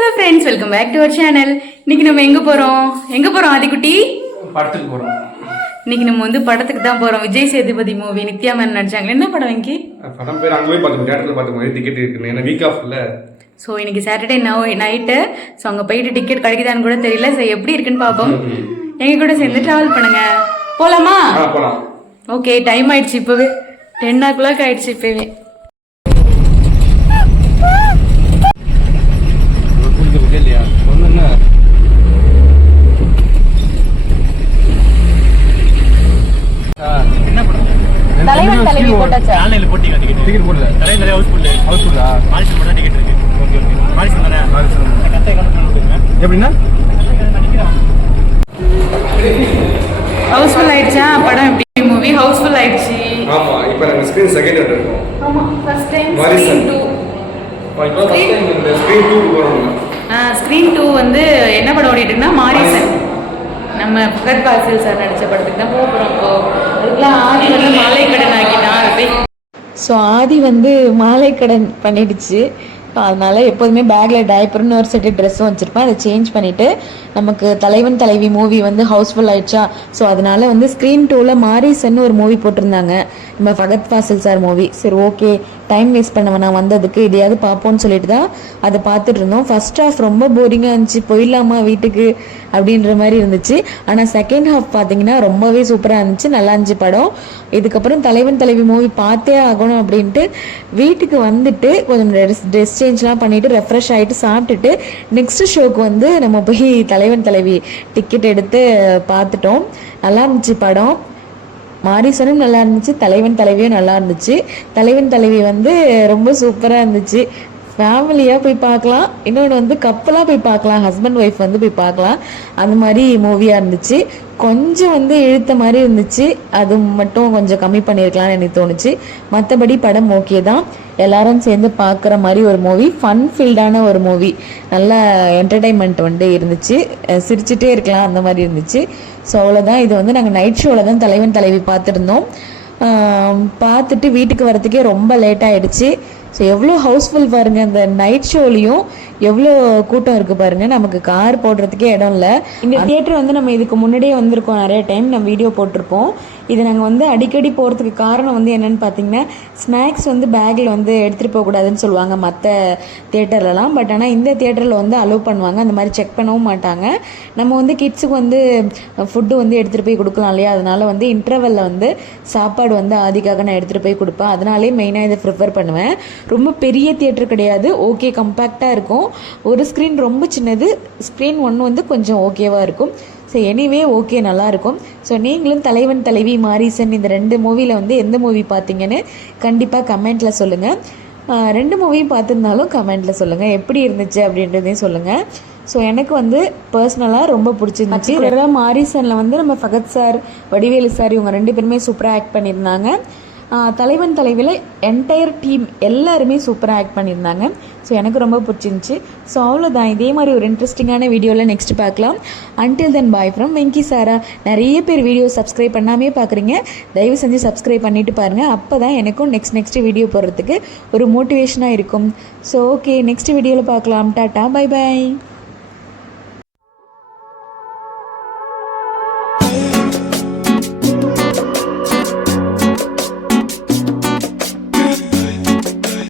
Hello friends, welcome back to our channel. இன்னைக்கு நம்ம எங்கே போகிறோம் ஆதிக்குட்டி? படத்துக்கு போகிறோம். இன்னைக்கு நம்ம வந்து படத்துக்கு தான் போகிறோம். விஜய் சேதுபதி மூவி நித்யா மேன் நடிச்சாங்க. என்ன படம் இங்கே? படம் பேர் அங்கே போய் பார்த்துக்கோ, தேட்டரில் பார்த்துக்கோ, டிக்கெட் இருக்குன்னு. ஏன்னா வீக் ஆஃப் இல்லை. ஸோ இன்னைக்கு சாட்டர்டே நைட்டு. ஸோ அங்கே போயிட்டு டிக்கெட் கிடைக்குதான்னு கூட தெரியல. ஸோ எப்படி இருக்குன்னு பார்ப்போம். எங்கள் கூட சேர்ந்து ட்ராவல் பண்ணுங்க. போகலாமா? போகலாம். ஓகே, டைம் ஆயிடுச்சு. இப்போவே 10 ஆயிடுச்சு. இப்போவே இல்லையா ஒன்றுன்னா என்ன படம்? தலைவன் தலைவி போட்டாச்சா? ஆன்லைன்ல போட்டீங்க டிக்கெட் போடல. தலைவன் ஹவுஸ்ஃபுல்லா மாலிஷ் மட்டும் டிக்கெட் இருக்கு. Okay okay. மாலிஷ் தானே? மாலிஷ் கத்தை கணக்கு எப்படின்னா ஹவுஸ்ஃபுல் ஆயிடுச்சா? படம் எப்படி மூவி ஹவுஸ்ஃபுல் ஆயிடுச்சு. ஆமா, இப்போ நம்ம ஸ்கிரீன் செகண்ட் ஹண்ட் இருக்கோம். ஆமா, ஃபர்ஸ்ட் டைம் ஸ்கிரீன் 2. இப்போ ஃபர்ஸ்ட் டைம் இந்த ஸ்கிரீன் 2 போறோம். ஸ்கிரீன் 2 வந்து என்ன படம் ஓடிட்டு இருக்குன்னா மாரிசன். நம்ம ஃபகத் ஃபாசில் சார் நடிச்ச படத்துக்கு தான் போகிறோம். இப்போ அதுக்குலாம் ஆதி வந்து மாலை கடன் ஆகிட்டான். ஸோ ஆதி வந்து மாலை கடன் பண்ணிடுச்சு. அதனால் எப்போதுமே பேக்கில் டைப்பர்னு ஒரு செட்டு ட்ரெஸ்ஸும் வச்சுருப்பேன். அதை சேஞ்ச் பண்ணிவிட்டு நமக்கு தலைவன் தலைவி மூவி வந்து ஹவுஸ்ஃபுல் ஆயிடுச்சா. ஸோ அதனால் வந்து ஸ்க்ரீன் 2ல் மாரிசன்னு ஒரு மூவி போட்டிருந்தாங்க, நம்ம ஃபகத் ஃபாசில் சார் மூவி. சரி, ஓகே, டைம் வேஸ்ட் பண்ண வேணாம், வந்ததுக்கு இதையாவது பார்ப்போம்னு சொல்லிட்டு தான் அதை பார்த்துட்டு இருந்தோம். ஃபர்ஸ்ட் ஹாஃப் ரொம்ப போரிங்காக இருந்துச்சு. போயிடலாமா வீட்டுக்கு அப்படின்ற மாதிரி இருந்துச்சு. ஆனால் செகண்ட் ஹாஃப் பார்த்தீங்கன்னா ரொம்பவே சூப்பராக இருந்துச்சு, நல்லா இருந்துச்சு படம். இதுக்கப்புறம் தலைவன் தலைவி மூவி பார்த்தே ஆகணும் அப்படின்ட்டு வீட்டுக்கு வந்துட்டு கொஞ்சம் ட்ரெஸ் சேஞ்ச்லாம் பண்ணிவிட்டு ரெஃப்ரெஷ் ஆகிட்டு சாப்பிட்டுட்டு நெக்ஸ்ட் ஷோக்கு வந்து நம்ம போய் தலைவன் தலைவி டிக்கெட் எடுத்து பார்த்துட்டோம். நல்லா இருந்துச்சு படம். மாரிசனும் நல்லா இருந்துச்சு, தலைவன் தலைவியும் நல்லா இருந்துச்சு. தலைவன் தலைவி வந்து ரொம்ப சூப்பராக இருந்துச்சு. ஃபேமிலியாக போய் பார்க்கலாம், இன்னொன்று வந்து கப்பலாக போய் பார்க்கலாம், ஹஸ்பண்ட் ஒய்ஃப் வந்து போய் பார்க்கலாம். அந்த மாதிரி மூவியாக இருந்துச்சு. கொஞ்சம் வந்து இழுத்த மாதிரி இருந்துச்சு, அது மட்டும் கொஞ்சம் கம்மி பண்ணியிருக்கலாம்னு எனக்கு தோணுச்சு. மற்றபடி படம் ஓகே தான். எல்லாரும் சேர்ந்து பார்க்குற மாதிரி ஒரு மூவி, ஃபன் ஃபீல்டான ஒரு மூவி, நல்ல என்டர்டைன்மெண்ட் வந்து இருந்துச்சு, சிரிச்சுட்டே இருக்கலாம் அந்த மாதிரி இருந்துச்சு. ஸோ அவ்வளோதான். இது வந்து நாங்கள் நைட் ஷோவில் தான் தலைவன் தலைவி பார்த்துருந்தோம். பார்த்துட்டு வீட்டுக்கு வரத்துக்கே ரொம்ப லேட் ஆகிடுச்சு. ஸோ எவ்வளோ ஹவுஸ்ஃபுல் பாருங்கள், அந்த நைட் ஷோலையும் எவ்வளோ கூட்டம் இருக்குது பாருங்கள். நமக்கு கார் போடுறதுக்கே இடம் இல்லை. இந்த தியேட்டர் வந்து நம்ம இதுக்கு முன்னாடியே வந்திருக்கோம், நிறைய டைம் நம்ம வீடியோ போட்டிருப்போம். இது நாங்கள் வந்து அடிக்கடி போகிறதுக்கு காரணம் வந்து என்னென்னு பார்த்தீங்கன்னா, ஸ்நாக்ஸ் வந்து பேக்கில் வந்து எடுத்துகிட்டு போகக்கூடாதுன்னு சொல்லுவாங்க மற்ற தியேட்டர்லலாம். பட் ஆனால் இந்த தியேட்டரில் வந்து அலோவ் பண்ணுவாங்க, அந்த மாதிரி செக் பண்ணவும் மாட்டாங்க. நம்ம வந்து கிட்ஸுக்கு வந்து ஃபுட்டு வந்து எடுத்துகிட்டு போய் கொடுக்கலாம் இல்லையா, அதனால வந்து இன்டர்வெல்லில் வந்து சாப்பாடு வந்து ஆதிக்காக நான் எடுத்துகிட்டு போய் கொடுப்பேன். அதனாலே மெயினாக இதை ப்ரிஃபர் பண்ணுவேன். ரொம்ப பெரிய தியேட்டர் கிடையாது, ஓகே, கம்பேக்டாக இருக்கும். ஒரு ஸ்க்ரீன் ரொம்ப சின்னது, ஸ்க்ரீன் 1 வந்து கொஞ்சம் ஓகேவாக இருக்கும். ஸோ எனிவே ஓகே, நல்லாயிருக்கும். ஸோ நீங்களும் தலைவன் தலைவி மாரிசன் இந்த 2 மூவியில் வந்து எந்த மூவி பார்த்தீங்கன்னு கண்டிப்பாக கமெண்ட்டில் சொல்லுங்கள். 2 மூவியும் பார்த்துருந்தாலும் கமெண்ட்டில் சொல்லுங்கள், எப்படி இருந்துச்சு அப்படின்றதையும் சொல்லுங்கள். ஸோ எனக்கு வந்து பர்சனலாக ரொம்ப பிடிச்சிருந்துச்சு. மாரிசனில் வந்து நம்ம ஃபகத் சார், வடிவேலு சார், இவங்க 2 பேருமே சூப்பராக ஆக்ட் பண்ணியிருந்தாங்க. தலைவன் தலைவியில் என்டையர் டீம் எல்லாருமே சூப்பராக ஆக்ட் பண்ணியிருந்தாங்க. ஸோ எனக்கு ரொம்ப பிடிச்சிருந்துச்சி. ஸோ அவ்வளோதான். இதே மாதிரி ஒரு இன்ட்ரெஸ்டிங்கான வீடியோவில் நெக்ஸ்ட் பார்க்கலாம். Until then bye from Venky Sara. நிறைய பேர் வீடியோ சப்ஸ்கிரைப் பண்ணாமே பார்க்குறீங்க, தயவு செஞ்சு சப்ஸ்கிரைப் பண்ணிவிட்டு பாருங்கள். அப்போ தான் எனக்கும் நெக்ஸ்ட் வீடியோ போடுறதுக்கு ஒரு மோட்டிவேஷனாக இருக்கும். ஸோ ஓகே, நெக்ஸ்ட் வீடியோவில் பார்க்கலாம். Tata, bye bye.